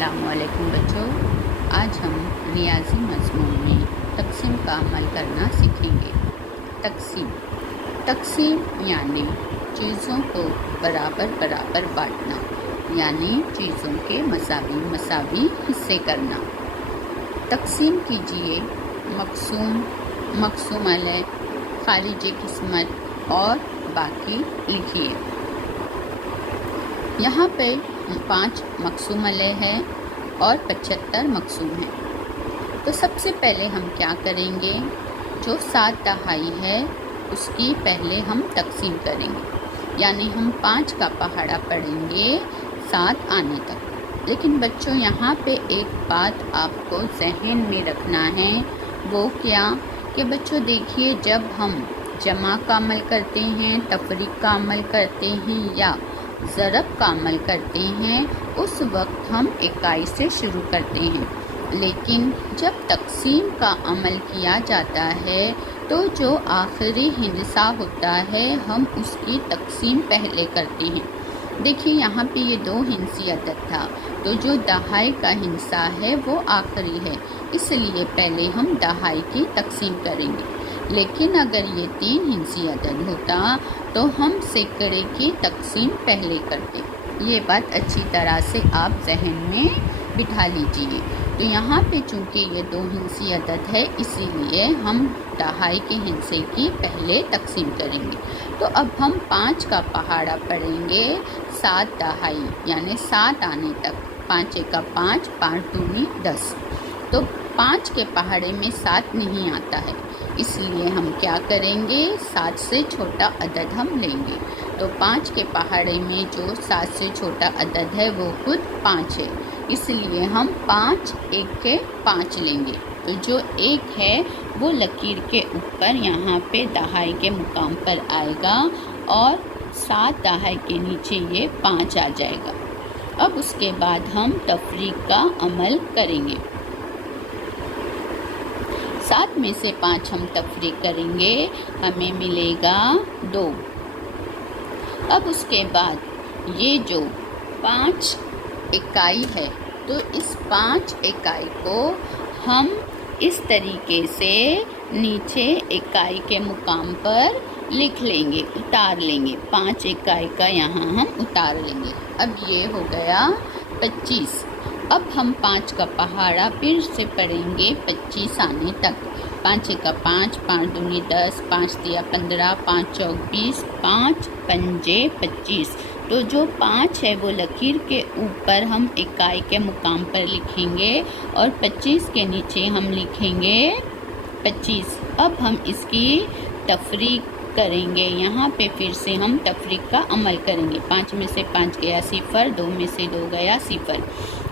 अस्सलाम वालेकुम बच्चों। आज हम रियाजी मज़मून में तक़सीम का अमल करना सीखेंगे। तक़सीम यानी चीज़ों को बराबर बराबर बांटना, यानी चीज़ों के मसावी हिस्से करना। तक़सीम कीजिए मक़सूम अलैह, खारिज किस्मत और बाकी लिखिए। यहाँ पे 5 मक़सूम अलैह है और 75 मक़सूम है। तो सबसे पहले हम क्या करेंगे, जो 7 दहाई है उसकी पहले हम तक़सीम करेंगे, यानी हम 5 का पहाड़ा पढ़ेंगे 7 आने तक। लेकिन बच्चों यहाँ पे एक बात आपको ज़हन में रखना है, वो क्या कि बच्चों देखिए, जब हम जमा का अमल करते हैं, तफरीक का अमल करते हैं या ज़रब का अमल करते हैं, उस वक्त हम इकाई से शुरू करते हैं। लेकिन जब तक़सीम का अमल किया जाता है तो जो आखिरी हिस्सा होता है हम उसकी तक़सीम पहले करते हैं। देखिए यहाँ पे ये 2 हिस्सी अदद था, तो जो दहाई का हिस्सा है वो आखिरी है, इसलिए पहले हम दहाई की तक़सीम करेंगे। लेकिन अगर ये 3 हिस्सी अदद होता तो हम सैकड़े की तक़सीम पहले करते। ये बात अच्छी तरह से आप जहन में बिठा लीजिए। तो यहाँ पे चूँकि ये 2 हिस्सी अदद है, इसीलिए हम दहाई के हिस्से की पहले तक़सीम करेंगे। तो अब हम 5 का पहाड़ा पढ़ेंगे 7 दहाई, यानी 7 आने तक। 5 का 5, 5 दूनी 10। तो 5 के पहाड़े में 7 नहीं आता है, इसलिए हम क्या करेंगे, 7 से छोटा अदद हम लेंगे। तो 5 के पहाड़े में जो 7 से छोटा अदद है वो खुद 5 है, इसलिए हम 5 1 के 5 लेंगे। तो जो 1 है वो लकीर के ऊपर यहाँ पे दहाई के मुकाम पर आएगा और 7 दहाई के नीचे ये 5 आ जाएगा। अब उसके बाद हम तफरीक का अमल करेंगे। 7 में से 5 हम तफरीक करेंगे, हमें मिलेगा 2। अब उसके बाद ये जो 5 इकाई है, तो इस 5 इकाई को हम इस तरीके से नीचे इकाई के मुकाम पर लिख लेंगे, उतार लेंगे। 5 इकाई का यहाँ हम उतार लेंगे। अब ये हो गया 25। अब हम 5 का पहाड़ा फिर से पढ़ेंगे 25 आने तक। 5 का 5, 5 दूनी 10, 5 तिया 15, 5 चौक 20, 5 पंजे 25। तो जो 5 है वो लकीर के ऊपर हम इकाई के मुकाम पर लिखेंगे और 25 के नीचे हम लिखेंगे 25। अब हम इसकी तफरीक करेंगे। यहाँ पे फिर से हम तफरीक का अमल करेंगे। 5 में से 5 गया 0, 2 में से 2 गया 0।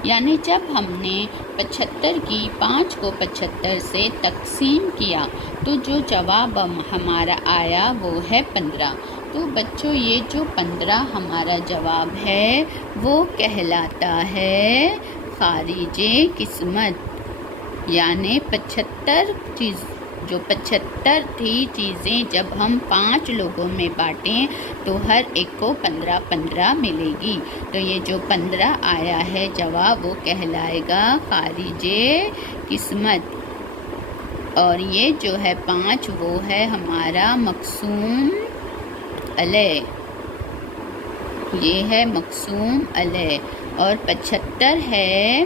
यानी जब हमने 75 की 5 को 75 से तक़सीम किया तो जो जवाब हमारा आया वो है 15। तो बच्चों ये जो 15 हमारा जवाब है वो कहलाता है खारिजे किस्मत, यानी 75 जो 75 थी चीज़ें जब हम 5 लोगों में बांटें तो हर एक को 15-15 मिलेगी। तो ये जो 15 आया है जवाब वो कहलाएगा खारिजे किस्मत। और ये जो है 5 वो है हमारा मक़सूम अलैह, ये है मक़सूम अलैह। और 75 है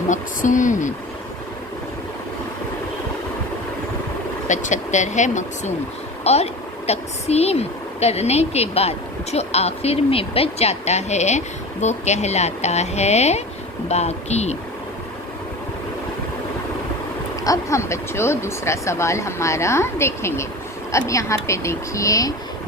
मक़सूम, 75 है मक़सूम। और तक़सीम करने के बाद जो आखिर में बच जाता है वो कहलाता है बाकी। अब हम बच्चों दूसरा सवाल हमारा देखेंगे। अब यहाँ पे देखिए,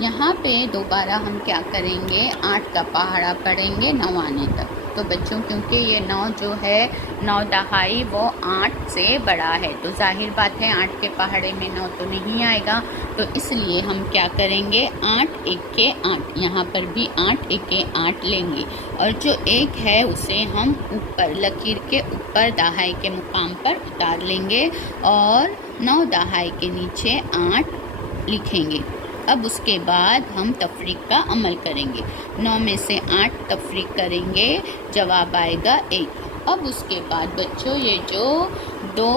यहाँ पे दोबारा हम क्या करेंगे, 8 का पहाड़ा पढ़ेंगे 9 आने तक। तो बच्चों क्योंकि ये 9 जो है 9 दहाई वो 8 से बड़ा है, तो जाहिर बात है 8 के पहाड़े में 9 तो नहीं आएगा। तो इसलिए हम क्या करेंगे, 8 1 के 8, यहाँ पर भी 8 1 के 8 लेंगे और जो 1 है उसे हम ऊपर लकीर के ऊपर दहाई के मुकाम पर उतार लेंगे और 9 दहाई के नीचे 8 लिखेंगे। اب اس کے بعد ہم تفریق کا عمل کریں گے. 9 میں سے 8 تفریق کریں گے، جواب آئے گا 1. اب اس کے بعد بچوں یہ جو 2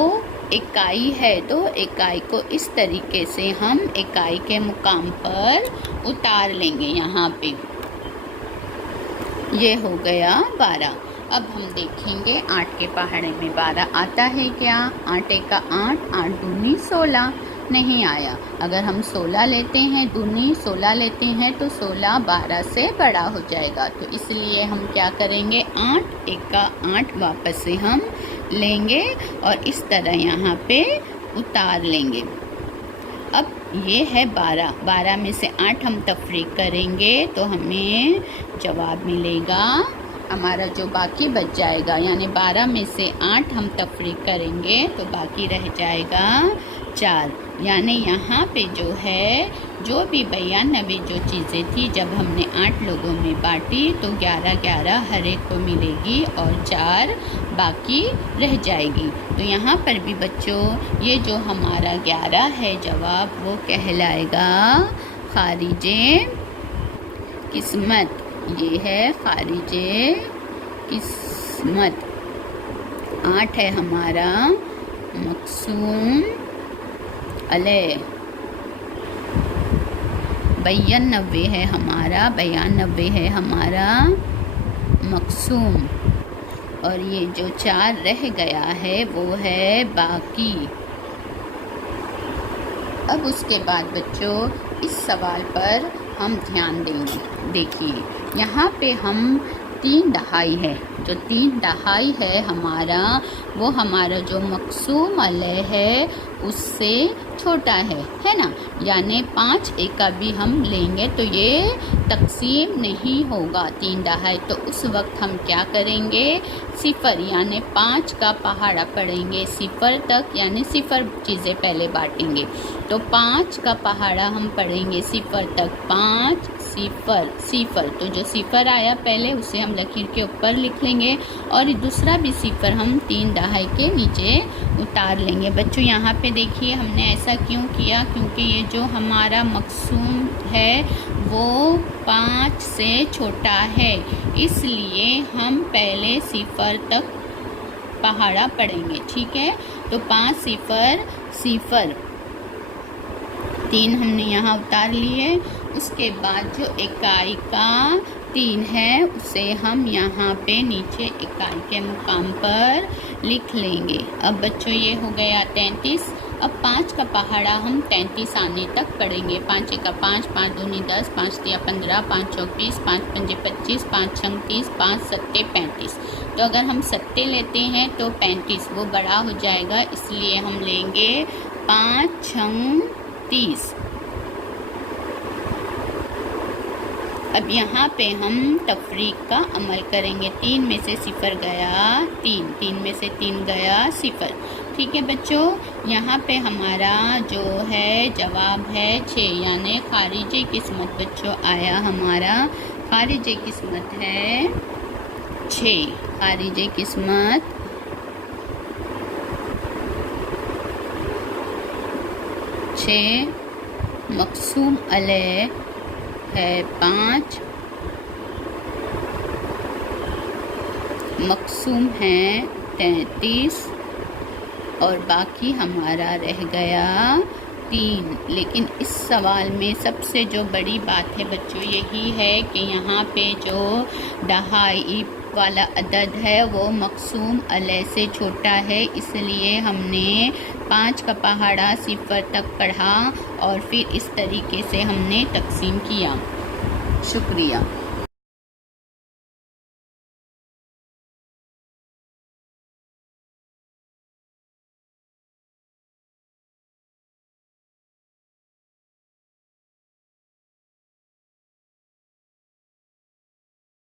اکائی ہے، 2 اکائی کو اس طریقے سے ہم اکائی کے مقام پر اتار لیں گے. یہاں پہ یہ ہو گیا 12. اب ہم دیکھیں گے 8 کے پہاڑے میں 12 آتا ہے کیا؟ 8 کا 8، 8 دونی 16 نہیں آیا. اگر ہم 16 لیتے ہیں، دونی 16 لیتے ہیں تو 16 12 سے بڑا ہو جائے گا. تو اس لیے ہم کیا کریں گے؟ 8 1 کا 8 واپس سے ہم لیں گے اور اس طرح یہاں پہ اتار لیں گے. اب یہ ہے 12. 12 میں سے 8 ہم تفریق کریں گے تو ہمیں جواب ملے گا، ہمارا جو باقی بچ جائے گا، یعنی 12 میں سے 8 ہم تفریق کریں گے تو باقی رہ جائے گا 4. یعنی یہاں پہ جو ہے جو بھی 92 جو چیزیں تھی جب ہم نے 8 لوگوں میں بانٹی تو 11 11 ہر ایک کو ملے گی اور 4 باقی رہ جائے گی. تو یہاں پر بھی بچوں یہ جو ہمارا 11 ہے جواب وہ کہلائے گا خارج قسمت. یہ ہے خارج قسمت. 8 ہے ہمارا مقسوم علیہ. 92 ہے ہمارا، 92 ہے ہمارا مقسوم. اور یہ جو 4 رہ گیا ہے وہ ہے باقی. اب اس کے بعد بچوں اس سوال پر ہم دھیان دیں گے. دیکھیے یہاں پہ ہم 3 دہائی ہے، جو 3 دہائی ہے ہمارا وہ ہمارا جو مقسوم علیہ ہے اس سے چھوٹا ہے نا. یعنی 5 ایکا بھی ہم لیں گے تو یہ تقسیم نہیں ہوگا 3 دہائی. تو اس وقت ہم کیا کریں گے؟ 0 یعنی 5 کا پہاڑا پڑھیں گے 0 تک، یعنی 0 چیزیں پہلے بانٹیں گے. تو 5 کا پہاڑا ہم پڑھیں گے 0 تک. 5 0 0. تو جو 0 آیا پہلے اسے ہم لکیر کے اوپر لکھ لیں گے اور دوسرا بھی 0 ہم 3 دہائی کے نیچے اتار لیں گے. بچوں یہاں پہ دیکھیے ہم نے ایسا کیوں کیا؟ کیونکہ یہ جو ہمارا مقسوم ہے وہ 5 سے چھوٹا ہے، اس لیے ہم پہلے 0 تک پہاڑا پڑھیں گے. ٹھیک ہے، تو 5 0 0 3 ہم نے یہاں اتار لیے. اس کے بعد جو اکائی کا 3 ہے اسے ہم یہاں پہ نیچے اکائی کے مقام پر لکھ لیں گے. اب بچوں یہ ہو گیا 33. اب 5 کا پہاڑا ہم 33 آنے تک پڑھیں گے. 5 1 5، 5 2 10، 5 3 15، 5 4 20، 5 5 25، 5 6 30، 5 7 35. تو اگر ہم 7 لیتے ہیں تو 35 وہ بڑا ہو جائے گا، اس لیے ہم لیں گے 5 6 30. اب یہاں پہ ہم تفریق کا عمل کریں گے. 3 میں سے 0 گیا 3، 3 میں سے 3 گیا 0. ٹھیک ہے بچوں، یہاں پہ ہمارا جو ہے جواب ہے 6، یعنی خارج قسمت بچوں آیا ہمارا. خارج قسمت ہے 6. خارج قسمت 6. مقسوم علیہ ہے 5. مقسوم ہے 33 اور باقی ہمارا رہ گیا 3. لیکن اس سوال میں سب سے جو بڑی بات ہے بچوں یہی ہے کہ یہاں پہ جو دہائی والا عدد ہے وہ مقسوم علیہ سے چھوٹا ہے، اس لیے ہم نے 5 کا پہاڑا 0 تک پڑھا اور پھر اس طریقے سے ہم نے تقسیم کیا. شکریہ.